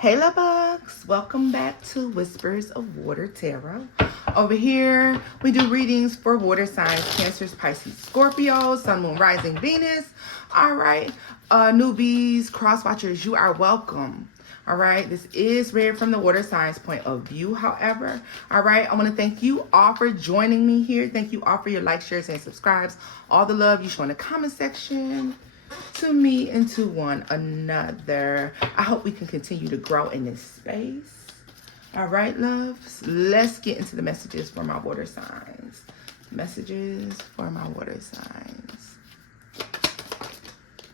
Hey, love bugs. Welcome back to Whispers of Water Tarot. Over here, we do readings for water signs, Cancers, Pisces, Scorpio, Sun, Moon, Rising, Venus. All right, newbies, cross watchers, you are welcome. All right, this is read from the water signs point of view, however. All right, I want to thank you all for joining me here. Thank you all for your likes, shares, and subscribes. All the love you show in the comment section to me and to one another. I hope we can continue to grow in this space. All right, loves, let's get into the messages for my water signs. Messages for my water signs.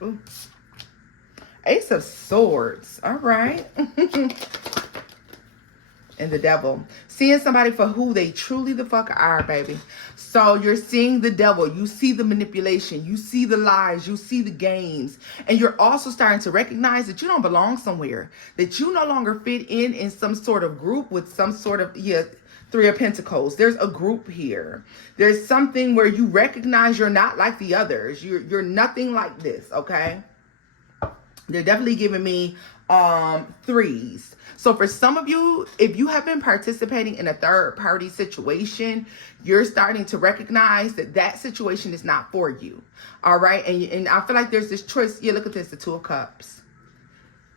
Ooh. Ace of Swords. All right. And the Devil. Seeing somebody for who they truly the fuck are, baby. So you're seeing the devil. You see the manipulation. You see the lies. You see the games. And you're also starting to recognize that you don't belong somewhere. That you no longer fit in some sort of group with some sort of, Three of Pentacles. There's a group here. There's something where you recognize you're not like the others. You're nothing like this, okay? They're definitely giving me threes. So for some of you, if you have been participating in a third party situation, you're starting to recognize that that situation is not for you. All right. And I feel like there's this choice. Yeah, look at this, the Two of Cups.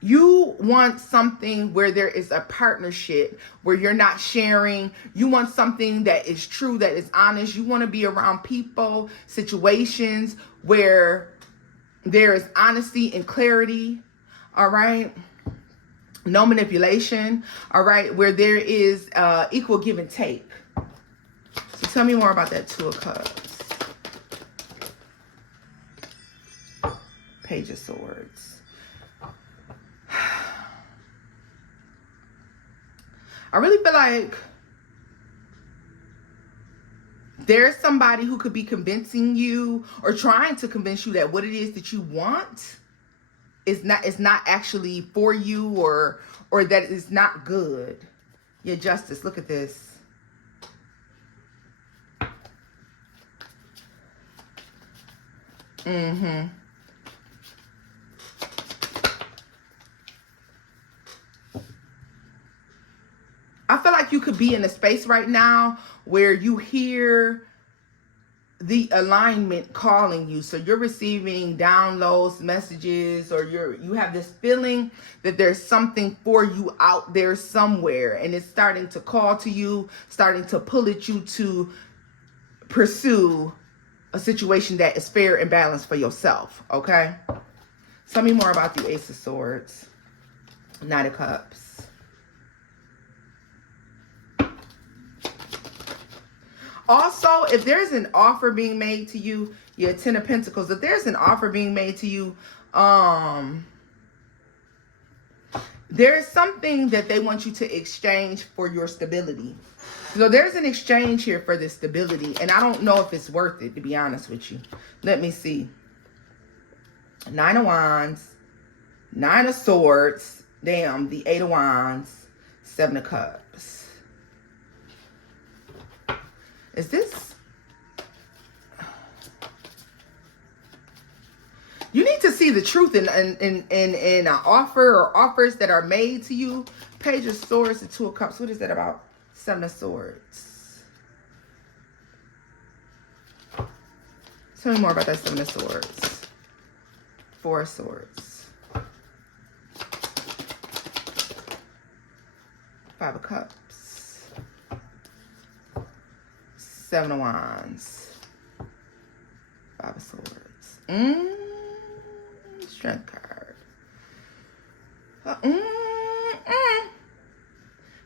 You want something where there is a partnership, where you're not sharing. You want something that is true, that is honest. You want to be around people, situations where there is honesty and clarity. All right. No manipulation. All right. Where there is equal give and take. So tell me more about that Two of Cups. Page of Swords. I really feel like there's somebody who could be convincing you or trying to convince you that what it is that you want is not actually for you, or that it's not good. Yeah, Justice, look at this. I feel like you could be in a space right now where you hear the alignment calling you. So you're receiving downloads, messages, or you have this feeling that there's something for you out there somewhere, and it's starting to call to you, starting to pull at you to pursue a situation that is fair and balanced for yourself. Okay, tell me more about the Ace of Swords, Knight of Cups. Also, if there's an offer being made to you, yeah, Ten of Pentacles, if there's an offer being made to you, there's something that they want you to exchange for your stability. So there's an exchange here for this stability, and I don't know if it's worth it, to be honest with you. Let me see. Nine of Wands, Nine of Swords, damn, the Eight of Wands, Seven of Cups. Is this? You need to see the truth in an offer or offers that are made to you. Page of Swords, the Two of Cups. What is that about? Seven of Swords. Tell me more about that Seven of Swords. Four of Swords. Five of Cups. Seven of Wands. Five of Swords. Strength card.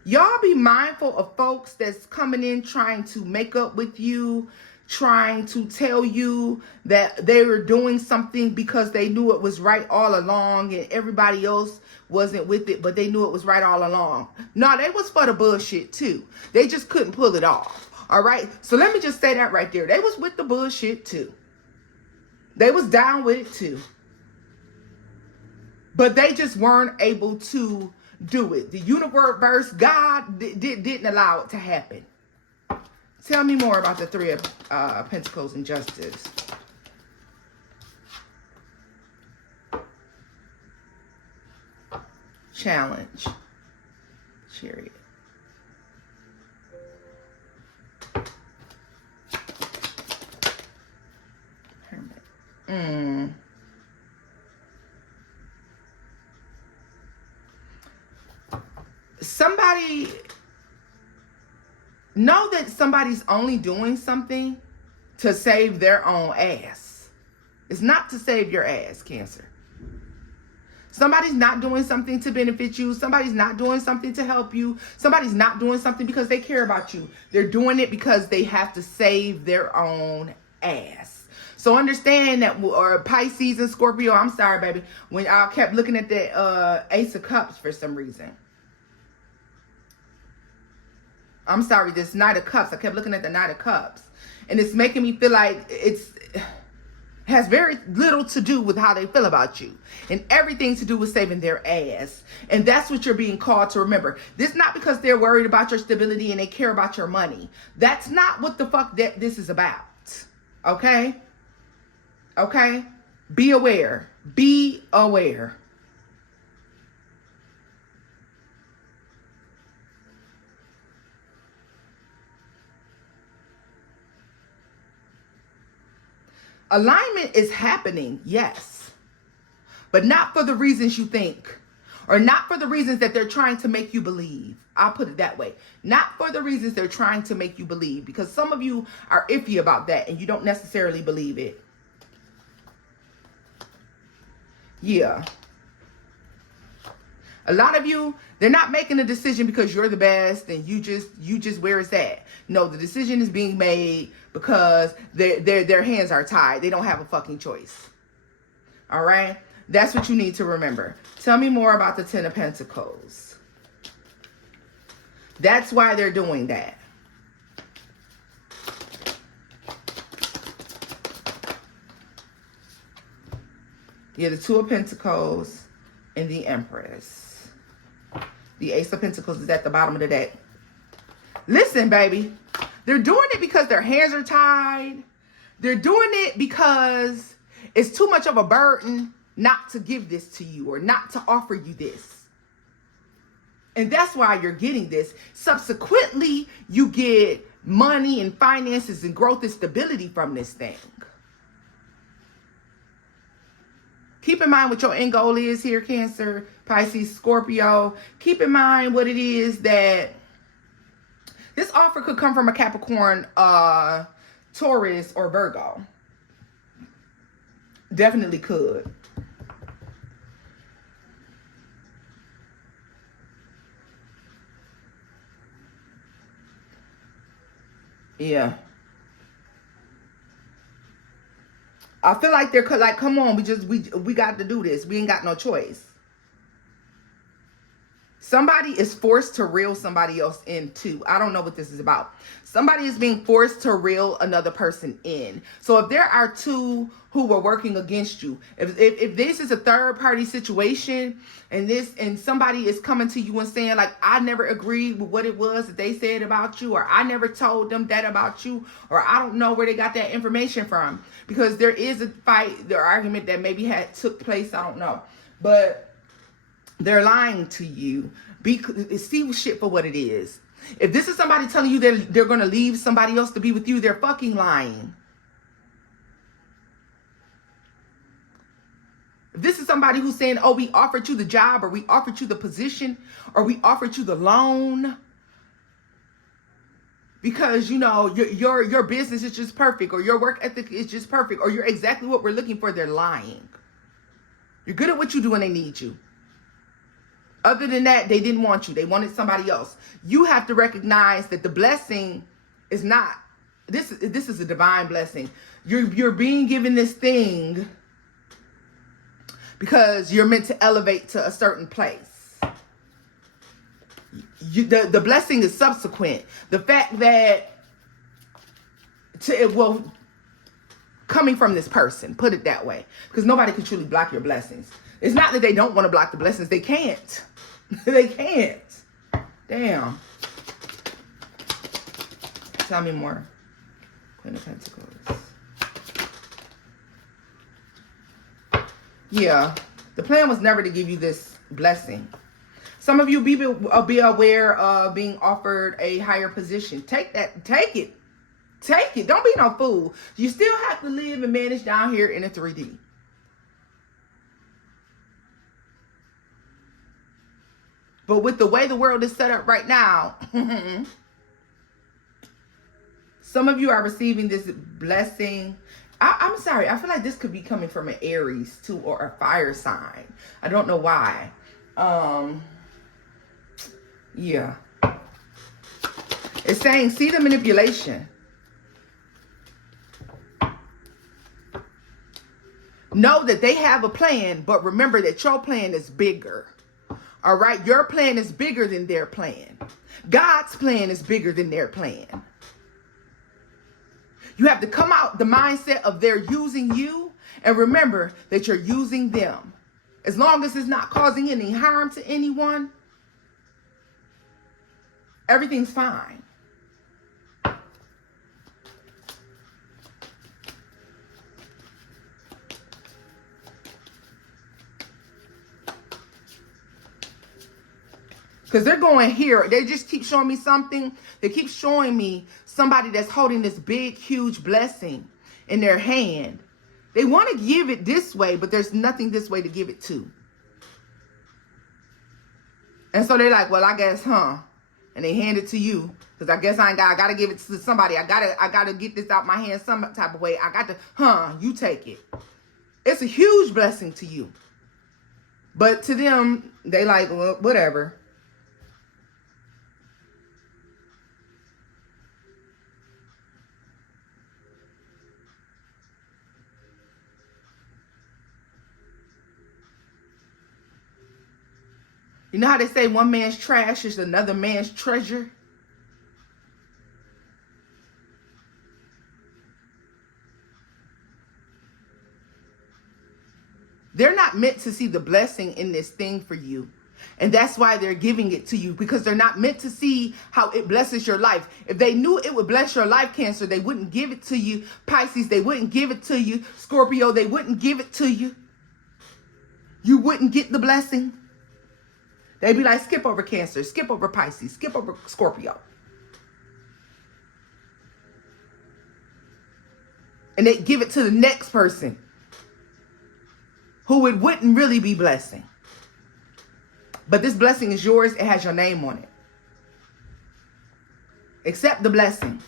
Y'all be mindful of folks that's coming in trying to make up with you, trying to tell you that they were doing something because they knew it was right all along and everybody else wasn't with it, but they knew it was right all along. No, they was for the bullshit too. They just couldn't pull it off. All right. So let me just say that right there. They was with the bullshit too. They was down with it too. But they just weren't able to do it. The universe, God didn't allow it to happen. Tell me more about the Three of Pentacles and Justice. challenge. Chariot. Hermit. Somebody, know that somebody's only doing something to save their own ass. It's not to save your ass, Cancer. Somebody's not doing something to benefit you. Somebody's not doing something to help you. Somebody's not doing something because they care about you. They're doing it because they have to save their own ass. So understand that, or Pisces and Scorpio, I'm sorry, baby, when I kept looking at the Ace of Cups for some reason. I'm sorry, this Knight of Cups. I kept looking at the Knight of Cups. And it's making me feel like it's has very little to do with how they feel about you. And everything to do with saving their ass. And that's what you're being called to remember. This is not because they're worried about your stability and they care about your money. That's not what the fuck that this is about. Okay? Okay? Be aware. Be aware. Alignment is happening, yes, but not for the reasons you think, or not for the reasons that they're trying to make you believe. I'll put it that way. Not for the reasons they're trying to make you believe, because some of you are iffy about that and you don't necessarily believe it. Yeah. A lot of you, they're not making a decision because you're the best and you just where it's at. No, the decision is being made because their hands are tied. They don't have a fucking choice. All right? That's what you need to remember. Tell me more about the Ten of Pentacles. That's why they're doing that. Yeah, the Two of Pentacles and the Empress. The Ace of Pentacles is at the bottom of the deck. Listen, baby. They're doing it because their hands are tied. They're doing it because it's too much of a burden not to give this to you or not to offer you this. And that's why you're getting this. Subsequently, you get money and finances and growth and stability from this thing. Keep in mind what your end goal is here, Cancer, Pisces, Scorpio. Keep in mind what it is that this offer could come from a Capricorn, Taurus, or Virgo. Definitely could. Yeah. I feel like they're like, come on, we got to do this. We ain't got no choice. Somebody is forced to reel somebody else in too. I don't know what this is about. Somebody is being forced to reel another person in. So if there are two who were working against you, if this is a third party situation and somebody is coming to you and saying like, I never agreed with what it was that they said about you, or I never told them that about you, or I don't know where they got that information from, because there is a fight, the argument that maybe took place, I don't know, but they're lying to you. See shit for what it is. If this is somebody telling you that they're going to leave somebody else to be with you, they're fucking lying. If this is somebody who's saying, oh, we offered you the job, or we offered you the position, or we offered you the loan because, you know, your business is just perfect, or your work ethic is just perfect, or you're exactly what we're looking for, they're lying. You're good at what you do and they need you. Other than that, they didn't want you. They wanted somebody else. You have to recognize that the blessing is not, this is a divine blessing. You're being given this thing because you're meant to elevate to a certain place. The blessing is subsequent. The fact that coming from this person, put it that way, because nobody can truly block your blessings. It's not that they don't want to block the blessings. They can't. They can't. Damn. Tell me more. Queen of Pentacles. Yeah. The plan was never to give you this blessing. Some of you be aware of being offered a higher position. Take that. Take it. Take it. Don't be no fool. You still have to live and manage down here in a 3D. But with the way the world is set up right now, some of you are receiving this blessing. I'm sorry. I feel like this could be coming from an Aries too, or a fire sign. I don't know why. Yeah. It's saying, see the manipulation. Know that they have a plan, but remember that your plan is bigger. All right? Your plan is bigger than their plan. God's plan is bigger than their plan. You have to come out the mindset of they're using you, and remember that you're using them. As long as it's not causing any harm to anyone, everything's fine. Because they're going here. They just keep showing me something. They keep showing me somebody that's holding this big, huge blessing in their hand. They want to give it this way, but there's nothing this way to give it to. And so they're like, well, I guess, And they hand it to you. Because I guess I got to give it to somebody. I gotta get this out my hand some type of way. I got to, you take it. It's a huge blessing to you. But to them, they like, well, whatever. You know how they say one man's trash is another man's treasure? They're not meant to see the blessing in this thing for you. And that's why they're giving it to you, because they're not meant to see how it blesses your life. If they knew it would bless your life, Cancer, they wouldn't give it to you. Pisces, they wouldn't give it to you. Scorpio, they wouldn't give it to you. You wouldn't get the blessing. They'd be like, skip over Cancer, skip over Pisces, skip over Scorpio. And they give it to the next person who it wouldn't really be blessing. But this blessing is yours. It has your name on it. Accept the blessing.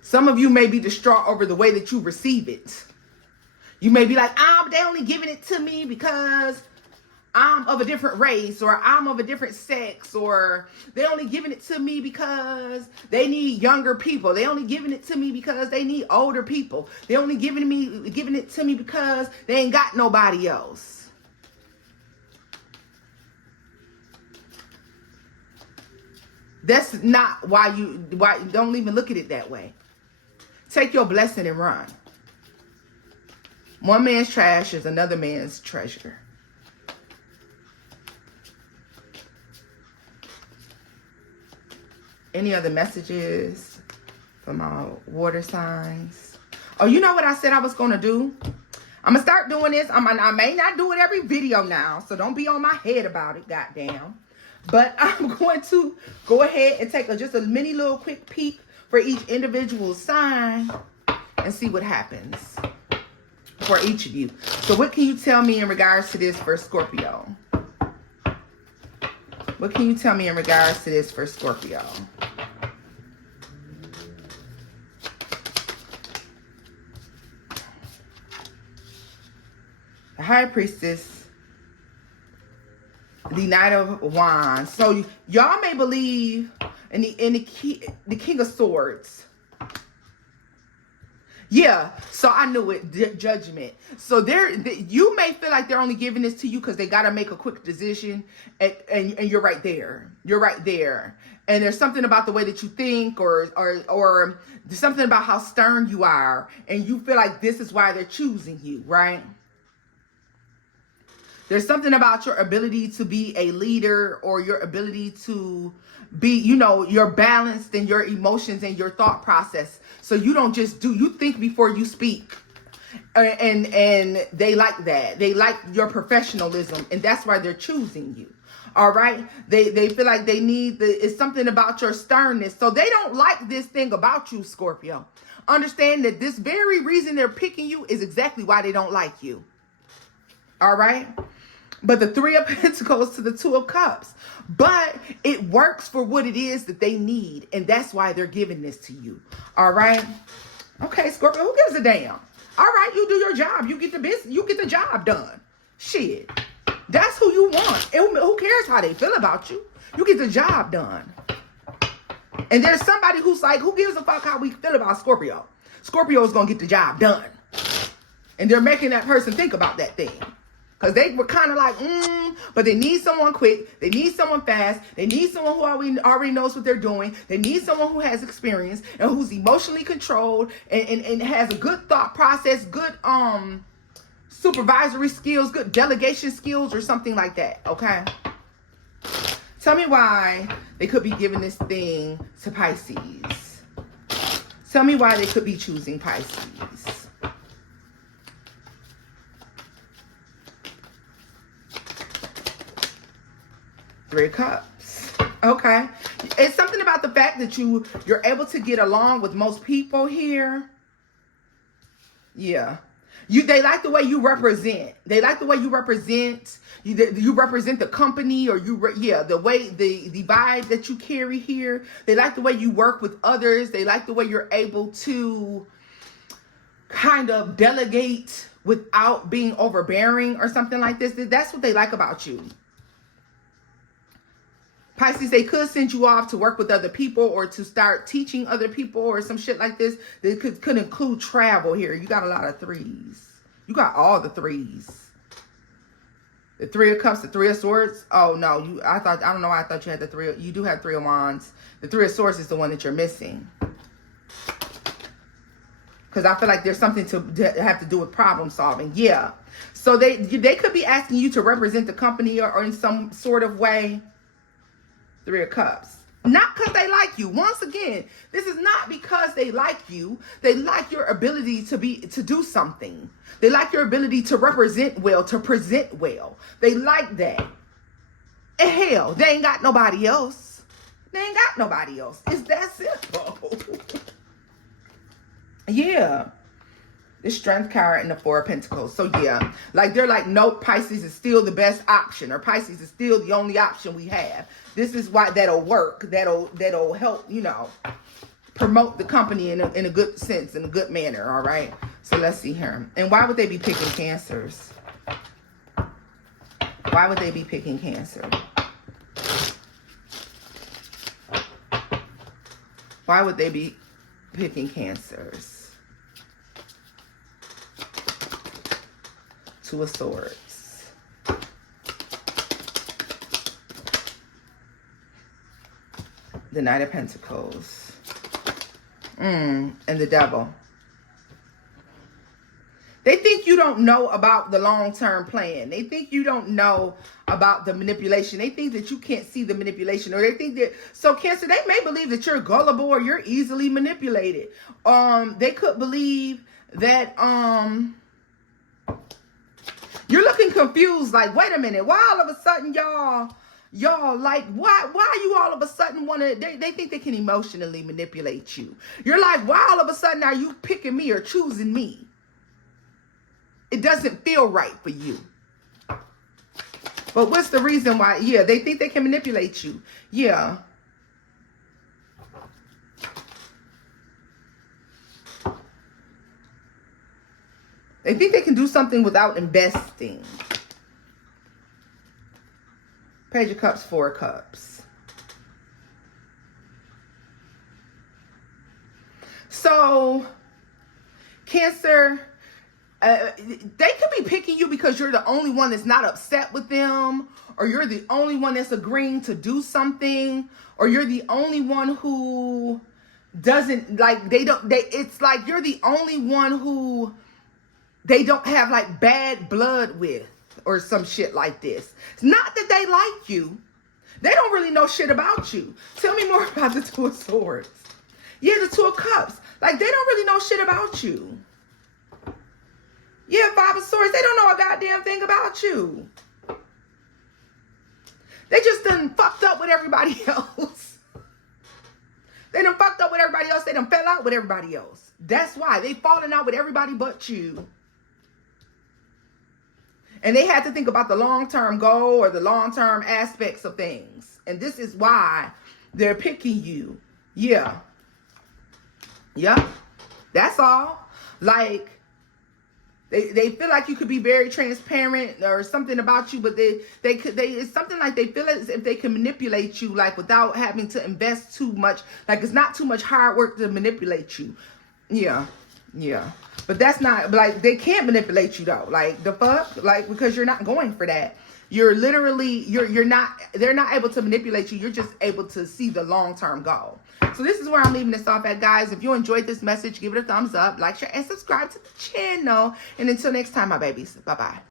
Some of you may be distraught over the way that you receive it. You may be like, they only giving it to me because I'm of a different race, or I'm of a different sex, or they only giving it to me because they need younger people. They only giving it to me because they need older people. They only giving it to me because they ain't got nobody else. That's not why don't even look at it that way. Take your blessing and run. One man's trash is another man's treasure. Any other messages for my water signs? Oh, you know what I said I was going to do? I'm going to start doing this. I may not do it every video now, so don't be on my head about it, goddamn. But I'm going to go ahead and take just a mini little quick peek for each individual sign and see what happens for each of you. So what can you tell me in regards to this for Scorpio? What can you tell me in regards to this for Scorpio? The High Priestess, the Knight of Wands. So y'all may believe in the King of Swords. Yeah, so I knew it. Judgment. So you may feel like they're only giving this to you because they got to make a quick decision, and you're right there. You're right there. And there's something about the way that you think, or there's something about how stern you are, and you feel like this is why they're choosing you, right? There's something about your ability to be a leader, or your ability to be, you're balanced in your emotions and your thought process. So you don't just you think before you speak. And they like that. They like your professionalism, and that's why they're choosing you. All right. They feel like they need it's something about your sternness. So they don't like this thing about you, Scorpio. Understand that this very reason they're picking you is exactly why they don't like you. All right. But the Three of Pentacles to the Two of Cups. But it works for what it is that they need. And that's why they're giving this to you. All right. Okay, Scorpio, who gives a damn? All right, you do your job. You get the business. You get the job done. Shit. That's who you want. Who cares how they feel about you? You get the job done. And there's somebody who's like, who gives a fuck how we feel about Scorpio? Scorpio is going to get the job done. And they're making that person think about that thing. Because they were kind of like, but they need someone quick. They need someone fast. They need someone who already knows what they're doing. They need someone who has experience and who's emotionally controlled and has a good thought process, good supervisory skills, good delegation skills or something like that, okay? Tell me why they could be giving this thing to Pisces. Tell me why they could be choosing Pisces. Three of Cups. Okay. It's something about the fact that you're able to get along with most people here. Yeah. They like the way you represent. They like the way you represent. You represent the company, or the way the vibe that you carry here. They like the way you work with others. They like the way you're able to kind of delegate without being overbearing or something like this. That's what they like about you. Pisces, they could send you off to work with other people or to start teaching other people or some shit like this. They could include travel here. You got a lot of threes. You got all the threes. The Three of Cups, the Three of Swords. Oh, no. I don't know why I thought you had the three. You do have Three of Wands. The Three of Swords is the one that you're missing. Because I feel like there's something to have to do with problem solving. Yeah. So they could be asking you to represent the company or in some sort of way. Three of Cups. Not because they like you. Once again, this is not because they like you. They like your ability to do something. They like your ability to represent well, to present well. They like that. And hell, they ain't got nobody else. They ain't got nobody else. It's that simple. Yeah. The Strength card and the Four of Pentacles. So yeah, like they're like, nope, Pisces is still the best option, or Pisces is still the only option we have. This is why that'll work. That'll help, promote the company in a good sense, in a good manner. All right. So let's see here. And why would they be picking Cancers? Why would they be picking Cancer? Why would they be picking Cancers? Two of Swords. The Knight of Pentacles. And the Devil. They think you don't know about the long-term plan. They think you don't know about the manipulation. They think that you can't see the manipulation, or they think that, so Cancer, they may believe that you're gullible or you're easily manipulated. They could believe that, you're looking confused, like, wait a minute, why all of a sudden y'all like, why you all of a sudden they think they can emotionally manipulate you. You're like, why all of a sudden are you picking me or choosing me? It doesn't feel right for you. But what's the reason why? Yeah, they think they can manipulate you. Yeah. They think they can do something without investing. Page of Cups, Four of Cups. So, Cancer, they could be picking you because you're the only one that's not upset with them, or you're the only one that's agreeing to do something, or you're the only one who doesn't, like, it's like you're the only one who they don't have like bad blood with, or some shit like this. It's not that they like you. They don't really know shit about you. Tell me more about the Two of Swords. Yeah, the Two of Cups. Like, they don't really know shit about you. Yeah, Five of Swords. They don't know a goddamn thing about you. They just done fucked up with everybody else. They done fucked up with everybody else. They done fell out with everybody else. That's why. They falling out with everybody but you. And they had to think about the long-term goal or the long-term aspects of things. And this is why they're picking you. Yeah. Yeah. That's all. Like, they feel like you could be very transparent or something about you, but it's something like they feel as if they can manipulate you, like without having to invest too much. Like it's not too much hard work to manipulate you. Yeah. Yeah. But that's not, like, they can't manipulate you though. Like the fuck? Like, because you're not going for that. You're literally, they're not able to manipulate you. You're just able to see the long-term goal. So this is where I'm leaving this off at, guys. If you enjoyed this message, give it a thumbs up, like, share, and subscribe to the channel. And until next time, my babies, bye-bye.